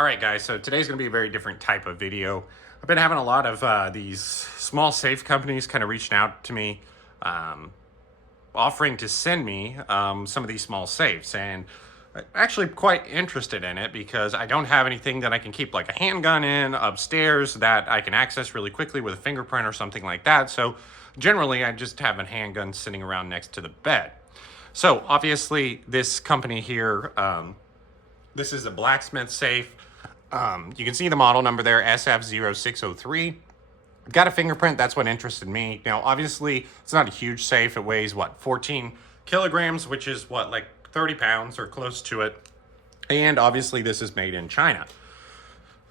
All right, guys, so today's going to be a very different type of video. I've been having a lot of these small safe companies kind of reaching out to me, offering to send me some of these small safes. And I'm actually quite interested in it because I don't have anything that I can keep like a handgun in upstairs that I can access really quickly with a fingerprint or something like that. So generally, I just have a handgun sitting around next to the bed. So obviously, this company here, this is a Blacksmith safe. You can see the model number there, SF0603. Got a fingerprint, that's what interested me. Now, obviously, it's not a huge safe. It weighs, 14 kilograms, which is, like 30 pounds or close to it. And obviously, this is made in China.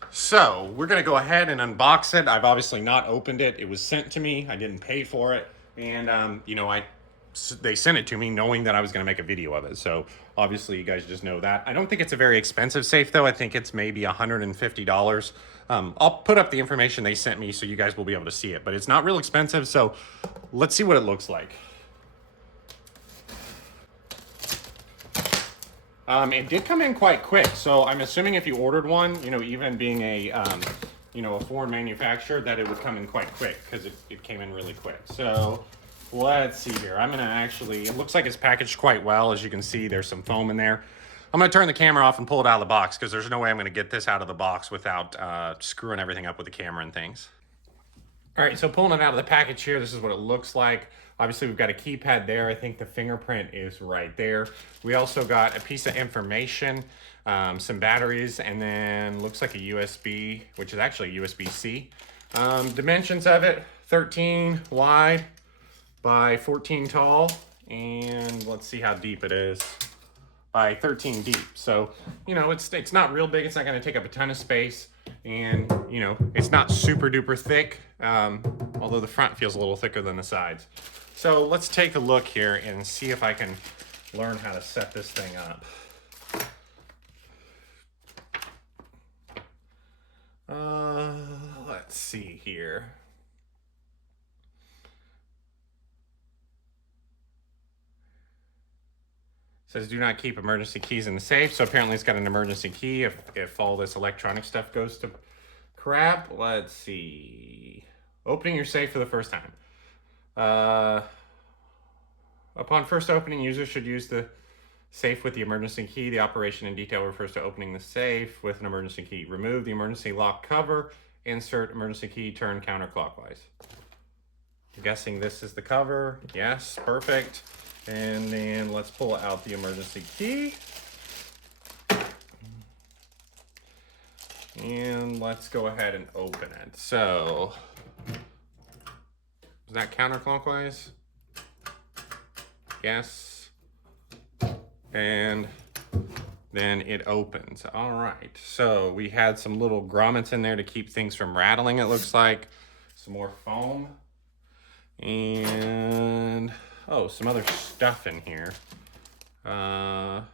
So, we're going to go ahead and unbox it. I've obviously not opened it. It was sent to me. I didn't pay for it. And, they sent it to me knowing that I was going to make a video of it. So obviously you guys just know that. I don't think it's a very expensive safe though. I think it's maybe $150. I'll put up the information they sent me so you guys will be able to see it, but it's not real expensive. So let's see what it looks like. It did come in quite quick. So I'm assuming if you ordered one, even being a foreign manufacturer, that it would come in quite quick because it came in really quick. So let's see here. I'm going to actually, it looks like it's packaged quite well. As you can see, there's some foam in there. I'm going to turn the camera off and pull it out of the box because there's no way I'm going to get this out of the box without screwing everything up with the camera and things. All right, so pulling it out of the package here, this is what it looks like. Obviously, we've got a keypad there. I think the fingerprint is right there. We also got a piece of information, some batteries, and then looks like a USB, which is actually USB-C. Dimensions of it, 13 wide by 14 tall, and let's see how deep it is, by 13 deep. So, it's not real big. It's not going to take up a ton of space, and, it's not super duper thick, although the front feels a little thicker than the sides. So let's take a look here and see if I can learn how to set this thing up. Let's see here. Says do not keep emergency keys in the safe. So apparently it's got an emergency key if all this electronic stuff goes to crap. Let's see. Opening your safe for the first time. Upon first opening, users should use the safe with the emergency key. The operation in detail refers to opening the safe with an emergency key. Remove the emergency lock cover. Insert emergency key. Turn counterclockwise. I'm guessing this is the cover. Yes, perfect. And then let's pull out the emergency key. And let's go ahead and open it. So, is that counterclockwise? Yes. And then it opens. All right. So we had some little grommets in there to keep things from rattling, it looks like. Some more foam. And some other stuff in here. Not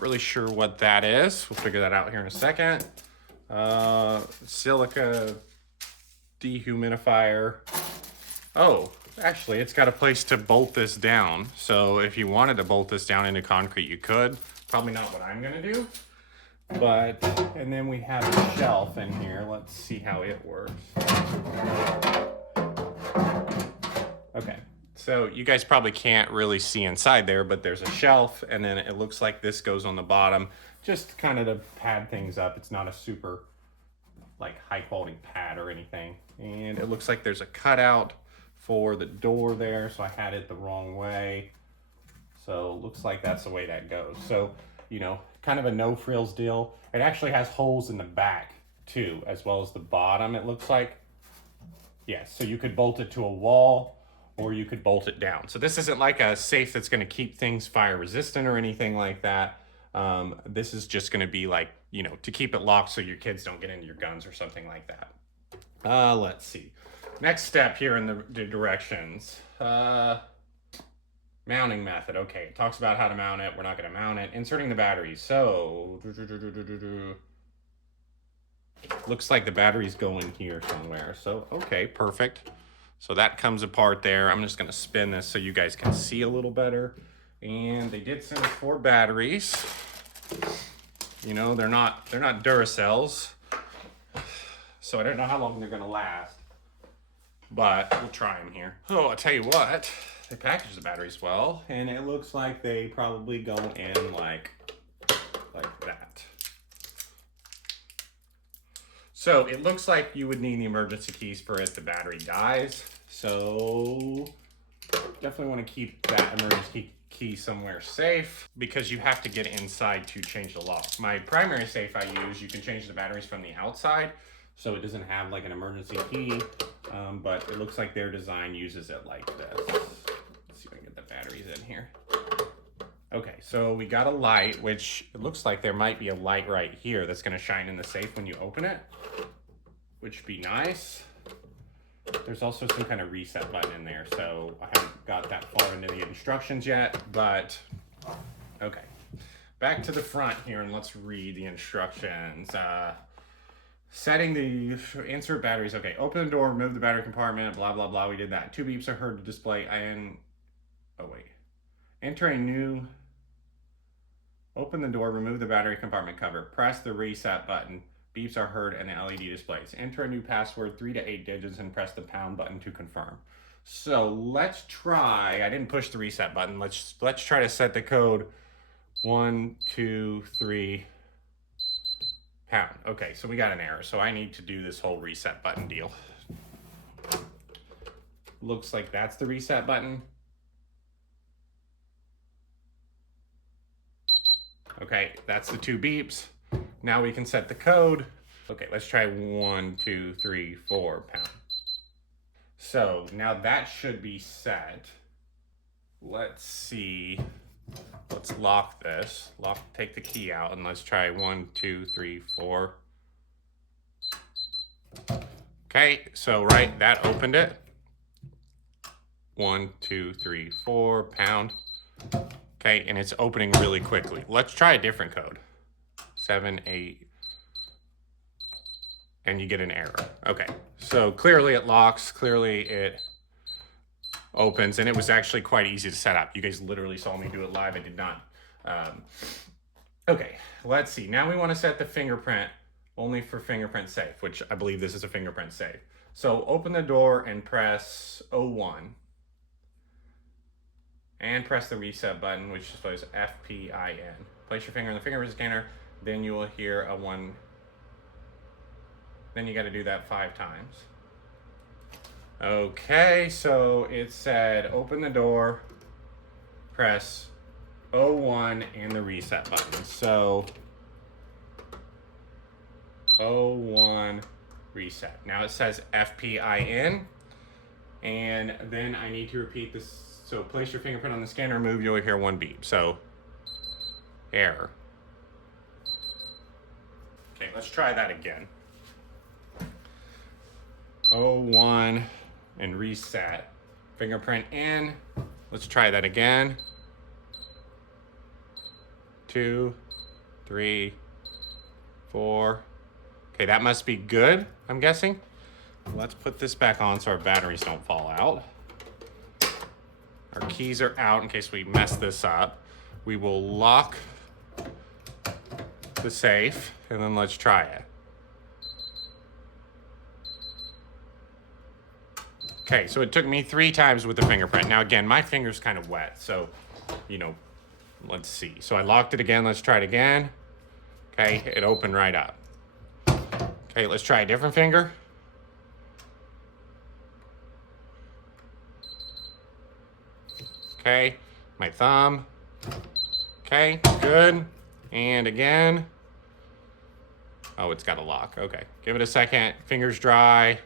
really sure what that is. We'll figure that out here in a second. Silica dehumidifier. Oh, actually, it's got a place to bolt this down. So if you wanted to bolt this down into concrete, you could. Probably not what I'm gonna do. And then we have a shelf in here. Let's see how it works. Okay. So you guys probably can't really see inside there, but there's a shelf, and then it looks like this goes on the bottom, just kind of to pad things up. It's not a super high quality pad or anything. And it looks like there's a cutout for the door there, so I had it the wrong way. So it looks like that's the way that goes. So, kind of a no frills deal. It actually has holes in the back too, as well as the bottom, it looks like. Yes, so you could bolt it to a wall, or you could bolt it down. So this isn't like a safe that's gonna keep things fire resistant or anything like that. This is just gonna be to keep it locked so your kids don't get into your guns or something like that. Let's see. Next step here in the directions. Mounting method. Okay, it talks about how to mount it. We're not gonna mount it. Inserting the batteries. So, looks like the batteries go in here somewhere. So, okay, perfect. So that comes apart there. I'm just gonna spin this so you guys can see a little better. And they did send us 4 batteries. You know, they're not Duracells, so I don't know how long they're gonna last, but we'll try them here. Oh, I'll tell you what, they package the batteries well, and it looks like they probably go in like that. So it looks like you would need the emergency keys for if the battery dies. So definitely want to keep that emergency key somewhere safe because you have to get inside to change the lock. My primary safe I use, you can change the batteries from the outside, so it doesn't have like an emergency key, but it looks like their design uses it like this. Let's see if I can get the batteries in here. Okay, so we got a light, which it looks like there might be a light right here that's gonna shine in the safe when you open it, which would be nice. There's also some kind of reset button in there, so I haven't got that far into the instructions yet, but okay. Back to the front here and let's read the instructions. Setting the insert batteries. Okay, open the door, remove the battery compartment, blah, blah, blah. We did that. 2 beeps are heard to display and, oh wait. Enter a new, open the door, remove the battery compartment cover, press the reset button. Beeps are heard and the LED displays. Enter a new password, 3 to 8 digits, and press the pound button to confirm. So let's try, I didn't push the reset button. Let's try to set the code 1, 2, 3, pound. Okay, so we got an error. So I need to do this whole reset button deal. Looks like that's the reset button. Okay, that's the 2 beeps. Now we can set the code. Okay, let's try 1, 2, 3, 4, pound. So now that should be set. Let's see. Let's lock this. Take the key out and let's try 1, 2, 3, 4. Okay, so right, that opened it. 1, 2, 3, 4, pound. Okay, and it's opening really quickly. Let's try a different code. 7, 8, and you get an error. Okay, so clearly it locks, clearly it opens, and it was actually quite easy to set up. You guys literally saw me do it live. I did not. Okay, let's see. Now we want to set the fingerprint only for fingerprint safe, which I believe this is a fingerprint safe. So open the door and press 01. And press the reset button, which displays FPIN. Place your finger in the fingerprint scanner, then you will hear a 1. Then you got to do that 5 times. Okay, so it said open the door, press 01 and the reset button. So 01 reset. Now it says FPIN, and then I need to repeat this. So place your fingerprint on the scanner, move, you'll hear 1 beep. So error. Okay, let's try that again. 01 and reset. Fingerprint in. Let's try that again. 2, 3, 4. Okay, that must be good, I'm guessing. Let's put this back on so our batteries don't fall out. Our keys are out in case we mess this up. We will lock the safe and then let's try it. Okay, so it took me 3 times with the fingerprint. Now again, my finger's kind of wet, so, you know, let's see. So I locked it again, let's try it again. Okay, it opened right up. Okay, let's try a different finger. Okay, my thumb. Okay, good. And again. Oh, it's got a lock. Okay, give it a second. Fingers dry.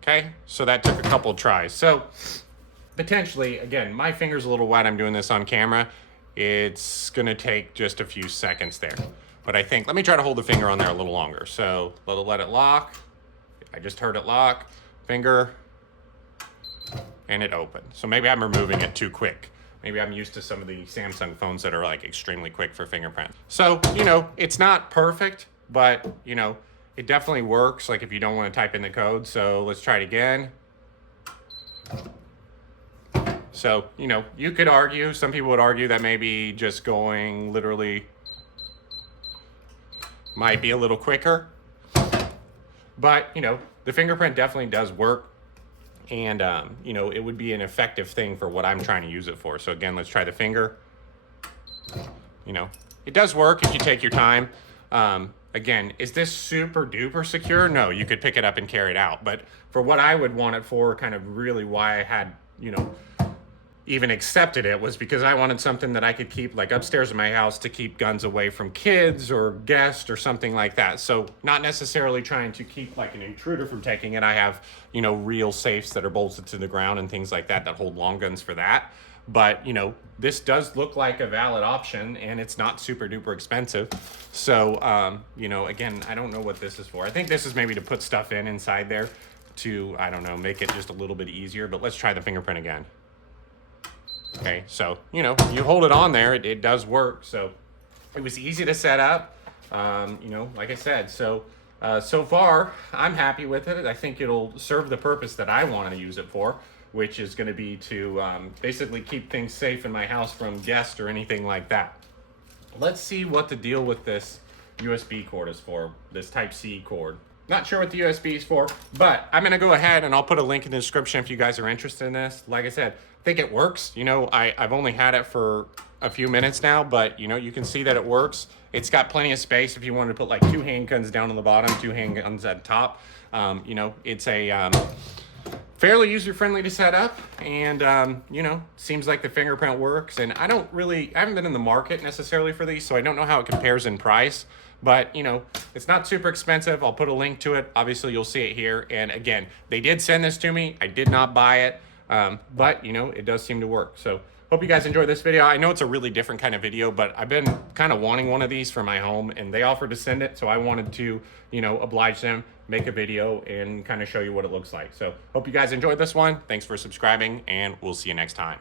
Okay, so that took a couple tries. So potentially, again, my finger's a little wet. I'm doing this on camera. It's gonna take just a few seconds there. But I think, let me try to hold the finger on there a little longer. So let it lock. I just heard it lock, finger, and it opened. So maybe I'm removing it too quick. Maybe I'm used to some of the Samsung phones that are like extremely quick for fingerprint. So, you know, it's not perfect, but you know, it definitely works, like if you don't want to type in the code. So let's try it again. So, you know, you could argue, some people would argue that maybe just going literally might be a little quicker. But, you know, the fingerprint definitely does work. And, you know, it would be an effective thing for what I'm trying to use it for. So again, let's try the finger. You know, it does work if you take your time. Again, is this super duper secure? No, you could pick it up and carry it out. But for what I would want it for, kind of really why I had, you know, even accepted it was because I wanted something that I could keep like upstairs in my house to keep guns away from kids or guests or something like that. So not necessarily trying to keep like an intruder from taking it. I have, you know, real safes that are bolted to the ground and things like that that hold long guns for that. But, you know, this does look like a valid option and it's not super duper expensive. So, you know, again, I don't know what this is for. I think this is maybe to put stuff inside there to, I don't know, make it just a little bit easier. But let's try the fingerprint again. Okay, so, you know, you hold it on there, it does work. So it was easy to set up, you know, like I said. So, so far, I'm happy with it. I think it'll serve the purpose that I want to use it for, which is going to be to basically keep things safe in my house from guests or anything like that. Let's see what the deal with this USB cord is for, this Type-C cord. Not sure what the USB is for, but I'm going to go ahead and I'll put a link in the description if you guys are interested in this. Like I said, I think it works. You know, I've only had it for a few minutes now, but, you know, you can see that it works. It's got plenty of space if you wanted to put like 2 handguns down on the bottom, 2 handguns at the top. You know, it's a fairly user-friendly to set up, and, you know, seems like the fingerprint works. And I haven't been in the market necessarily for these, so I don't know how it compares in price. But, you know, it's not super expensive. I'll put a link to it. Obviously, you'll see it here. And again, they did send this to me. I did not buy it. But, you know, it does seem to work. So hope you guys enjoyed this video. I know it's a really different kind of video, but I've been kind of wanting one of these for my home, and they offered to send it. So I wanted to, you know, oblige them, make a video, and kind of show you what it looks like. So hope you guys enjoyed this one. Thanks for subscribing, and we'll see you next time.